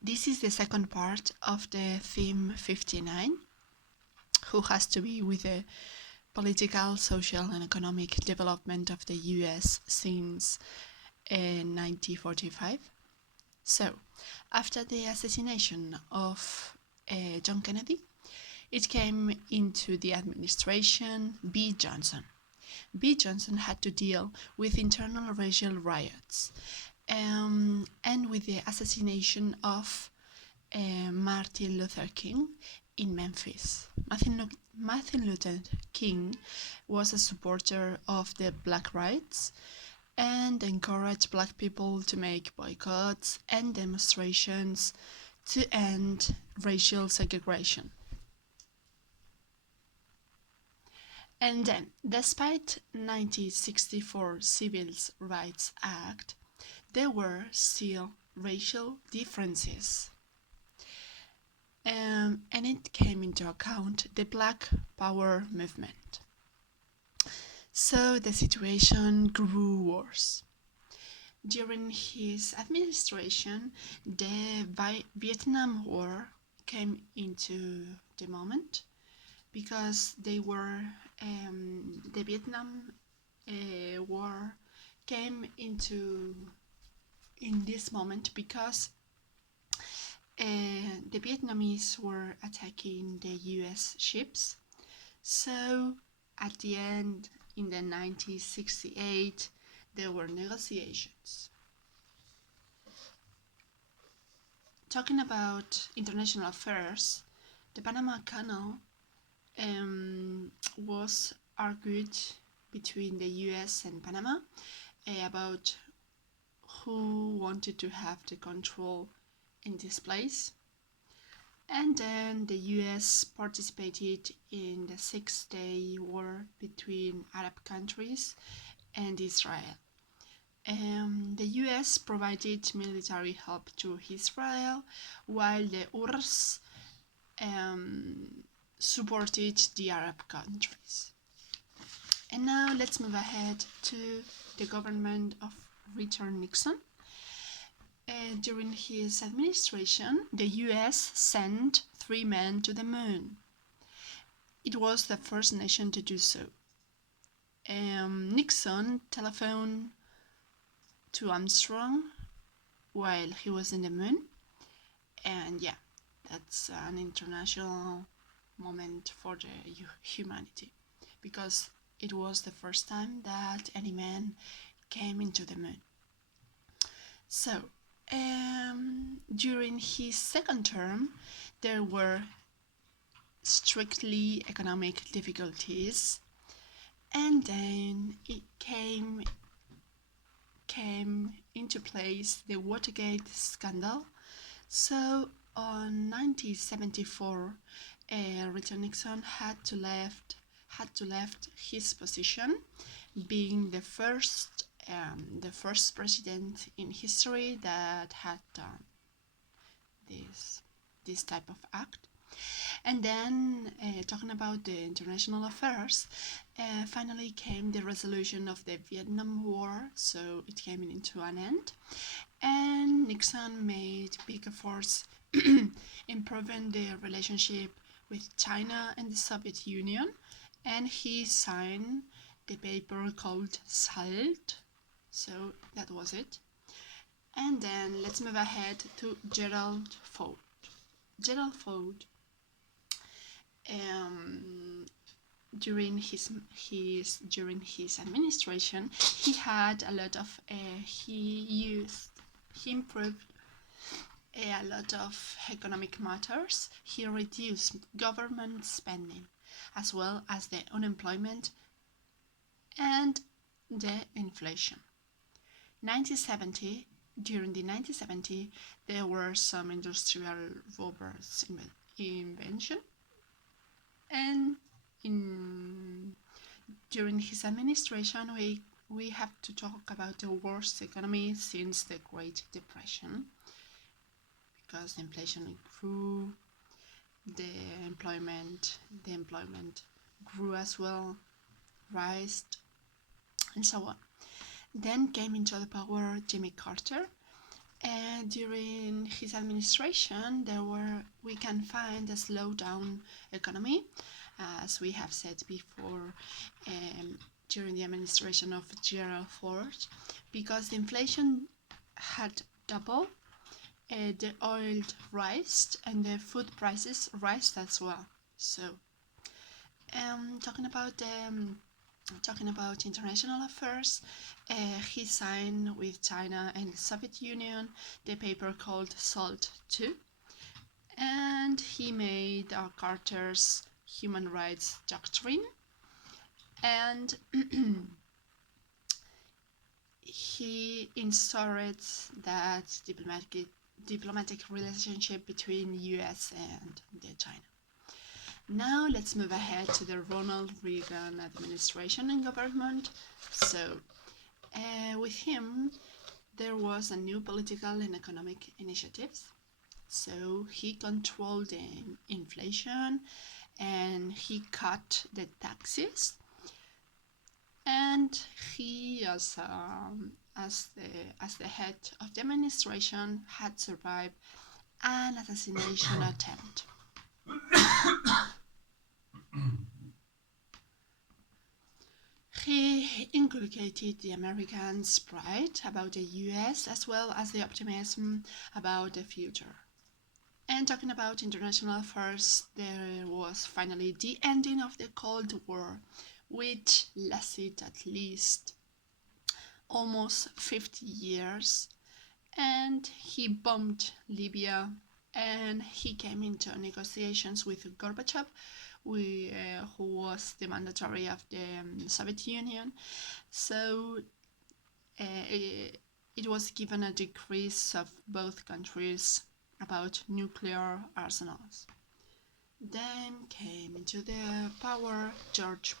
This is the second part of the theme 59, who has to be with the political, social, and economic development of the US since 1945. So, after the assassination of John Kennedy, it came into the administration B. Johnson. B. Johnson had to deal with internal racial riots and with the assassination of Martin Luther King in Memphis. Martin Luther King was a supporter of the Black rights and encouraged Black people to make boycotts and demonstrations to end racial segregation. And then, despite 1964 Civil Rights Act, there were still racial differences. And it came into account the Black Power movement. So the situation grew worse. During his administration, the Vietnam War came into the moment because the Vietnam War came in this moment because the Vietnamese were attacking the US ships. So at the end, in the 1968, there were negotiations. Talking about international affairs, the Panama Canal was argued between the US and Panama about who wanted to have the control in this place. And then the US participated in the Six-Day War between Arab countries and Israel. The US provided military help to Israel, while the URSS supported the Arab countries. And now let's move ahead to the government of Richard Nixon. During his administration, the US sent 3 men to the moon. It was the first nation to do so. Nixon telephoned to Armstrong while he was in the moon. And yeah, that's an international moment for the humanity, because it was the first time that any man came into the moon. So, during his second term, there were strictly economic difficulties, and then it came into place the Watergate scandal. So on 1974, Richard Nixon had to left his position, being the first president in history that had done this type of act. And then, talking about the international affairs, finally came the resolution of the Vietnam War, so it came into an end. And Nixon made big efforts improving the relationship with China and the Soviet Union, and he signed the paper called SALT. So that was it. And then let's move ahead to Gerald Ford. Gerald Ford, during his administration, he had a lot of he improved a lot of economic matters. He reduced government spending, as well as the unemployment and the inflation. During the 1970, there were some industrial robots invention, and during his administration, we have to talk about the worst economy since the Great Depression, because the inflation grew, the employment grew as well, raised, and so on. Then came into the power Jimmy Carter, And during his administration, we can find a slowdown economy, as we have said before, during the administration of Gerald Ford, because the inflation had doubled, the oil rised, and the food prices rised as well. So, talking about international affairs, he signed with China and the Soviet Union the paper called SALT II, and he made Carter's human rights doctrine, and he instaured that diplomatic relationship between US and China. Now let's move ahead to the Ronald Reagan administration and government. So, with him, there was a new political and economic initiatives. So he controlled the inflation, and he cut the taxes, and he, as the head of the administration, had survived an assassination attempt. He inculcated the Americans' pride about the US as well as the optimism about the future. And talking about international affairs, there was finally the ending of the Cold War, which lasted at least almost 50 years. And he bombed Libya, and he came into negotiations with Gorbachev, who was the mandatory of the Soviet Union. So it was given a decrease of both countries about nuclear arsenals. Then came into the power George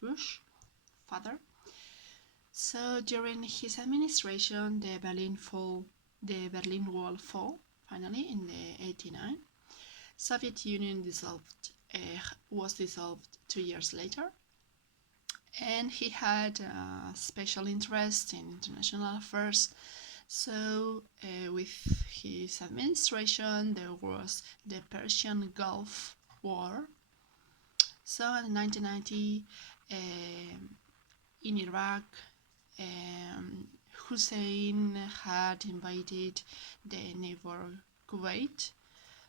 Bush, father. So during his administration, the Berlin Wall fell finally in the 89. Soviet Union was dissolved 2 years later, and he had a special interest in international affairs. So with his administration, there was the Persian Gulf War. So in 1990, in Iraq, Hussein had invaded the neighbor Kuwait.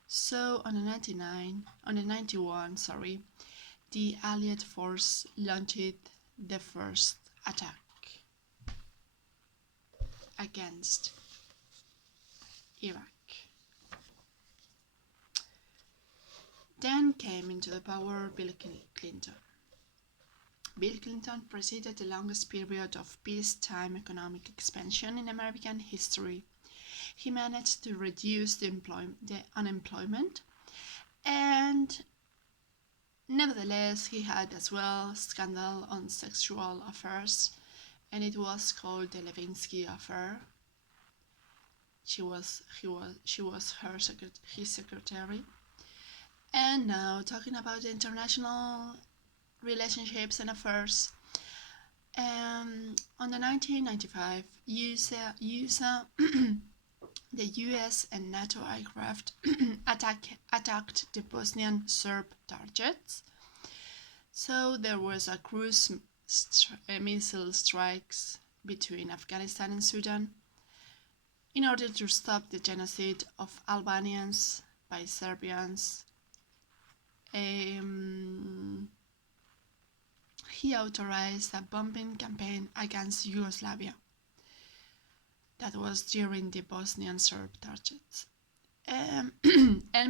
So on the 91, the Allied force launched the first attack against Iraq. Then came into the power Bill Clinton. Bill Clinton presided the longest period of peacetime economic expansion in American history. He managed to reduce the unemployment, and nevertheless he had as well scandal on sexual affairs, and it was called the Levinsky affair. She was his secretary. And now talking about the international relationships and affairs. On the 1995, the US and NATO aircraft attacked the Bosnian Serb targets. So there was a cruise missile strikes between Afghanistan and Sudan in order to stop the genocide of Albanians by Serbians. He authorized a bombing campaign against Yugoslavia. That was during the Bosnian Serb targets. And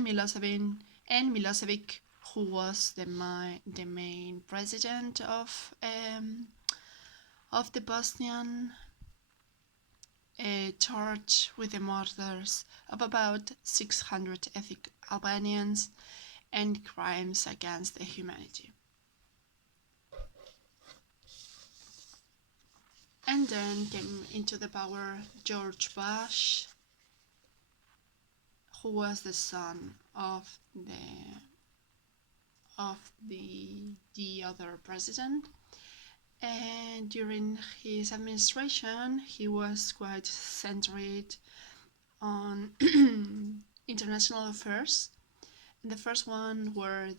Milosevic, who was the main president of the Bosnian, charged with the murders of about 600 ethnic Albanians and crimes against the humanity. And then came into the power George Bush, who was the son of the other president, And during his administration, he was quite centered on international affairs. And the first one were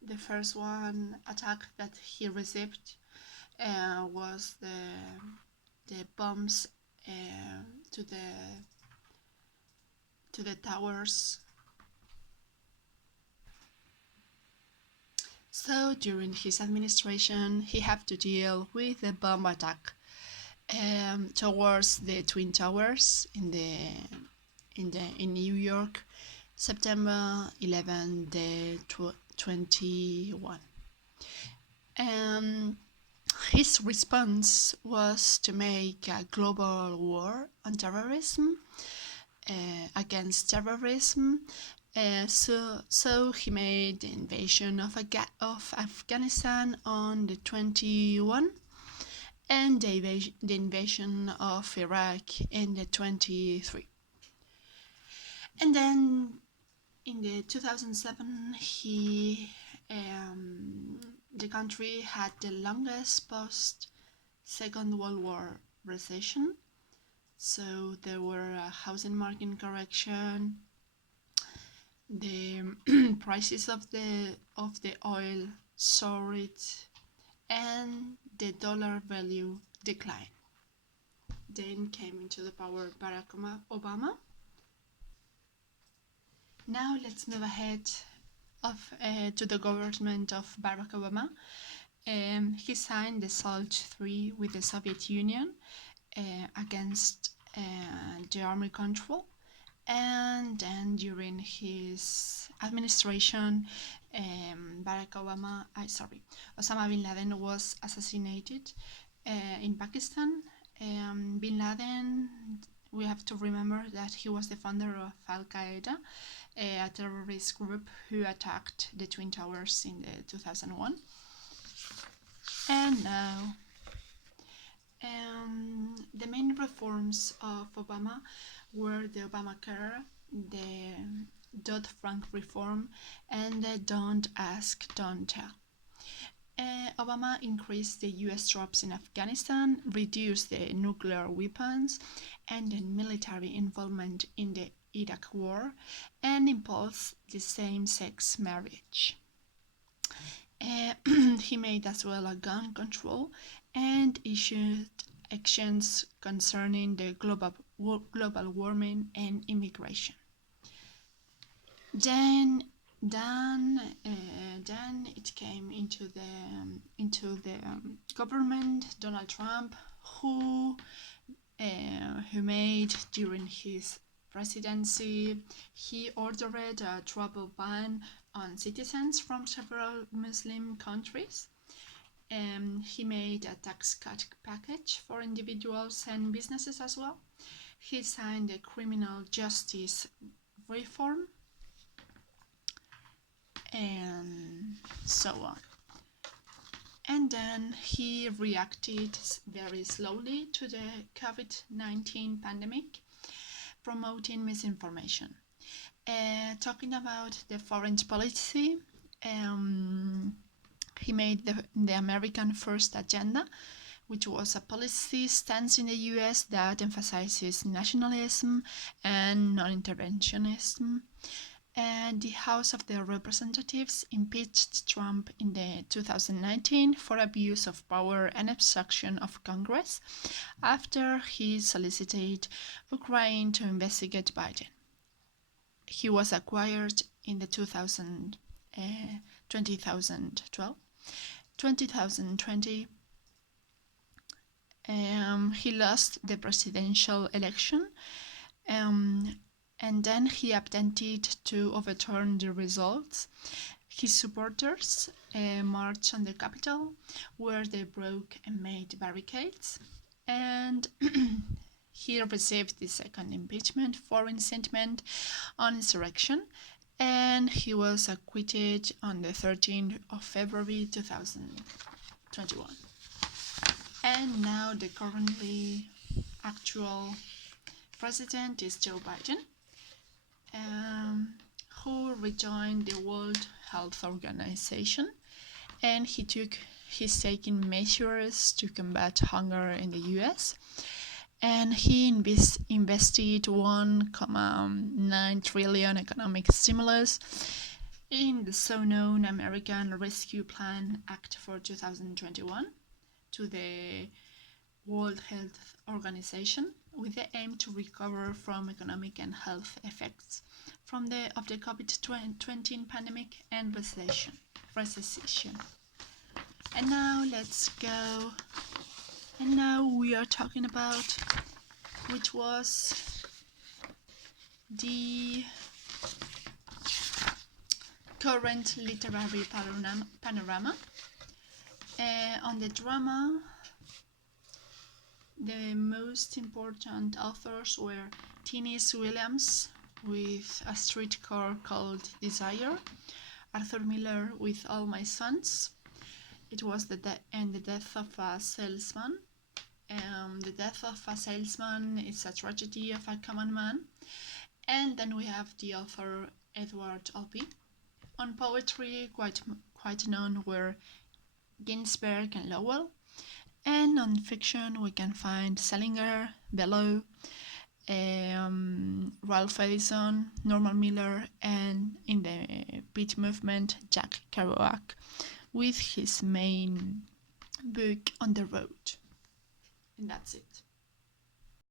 the first one attack that he received was the bombs uh, to the towers. So during his administration, he had to deal with the bomb attack towards the Twin Towers in New York, September 11, 21. His response was to make a global war on terrorism, against terrorism. So he made the invasion of Afghanistan on the 21, and the invasion of Iraq in the 23. And then in the 2007, the country had the longest post Second World War recession. So there were a housing market correction. The prices of the oil soared, and the dollar value declined. Then came into the power Barack Obama. Now let's move ahead to the government of Barack Obama. He signed the SALT III with the Soviet Union against the army control. And then during his administration, Osama bin Laden was assassinated in Pakistan. Bin Laden, we have to remember that he was the founder of Al Qaeda, a terrorist group who attacked the Twin Towers in 2001. And now, the main reforms of Obama were the Obamacare, the Dodd-Frank reform, and the Don't Ask, Don't Tell. Obama increased the US troops in Afghanistan, reduced the nuclear weapons and the military involvement in the Iraq War, and imposed the same-sex marriage. He made as well a gun control and issued actions concerning the global warming and immigration. Then it came into the government Donald Trump, who made during his presidency, he ordered a travel ban on citizens from several Muslim countries. He made a tax cut package for individuals and businesses as well. He signed the criminal justice reform, and so on. And then he reacted very slowly to the COVID-19 pandemic, promoting misinformation. Talking about the foreign policy, he made the American First Agenda, which was a policy stance in the US that emphasizes nationalism and non-interventionism. And the House of the Representatives impeached Trump in 2019 for abuse of power and obstruction of Congress after he solicited Ukraine to investigate Biden. He was acquitted in 2012. 2020, he lost the presidential election, and then he attempted to overturn the results. His supporters marched on the Capitol, where they broke and made barricades, and he received the second impeachment for incitement on insurrection, and he was acquitted on the 13th of February 2021. And now the currently actual president is Joe Biden, who rejoined the World Health Organization, and he took he's taking measures to combat hunger in the US, and he invested 1.9 trillion economic stimulus in the so-known American Rescue Plan Act for 2021 to the World Health Organization, with the aim to recover from economic and health effects of the COVID-19 pandemic and recession. And now let's go. And now we are talking about which was the current literary panorama. On the drama, the most important authors were Tennessee Williams with A Streetcar Called Desire, Arthur Miller with All My Sons. It was the death of a salesman. The death of a salesman is a tragedy of a common man. And then we have the author Edward Albee. On poetry, quite known were Ginsberg and Lowell. And on fiction, we can find Salinger, Bellow, Ralph Ellison, Norman Miller, and in the beat movement, Jack Kerouac, with his main book On the Road. And that's it.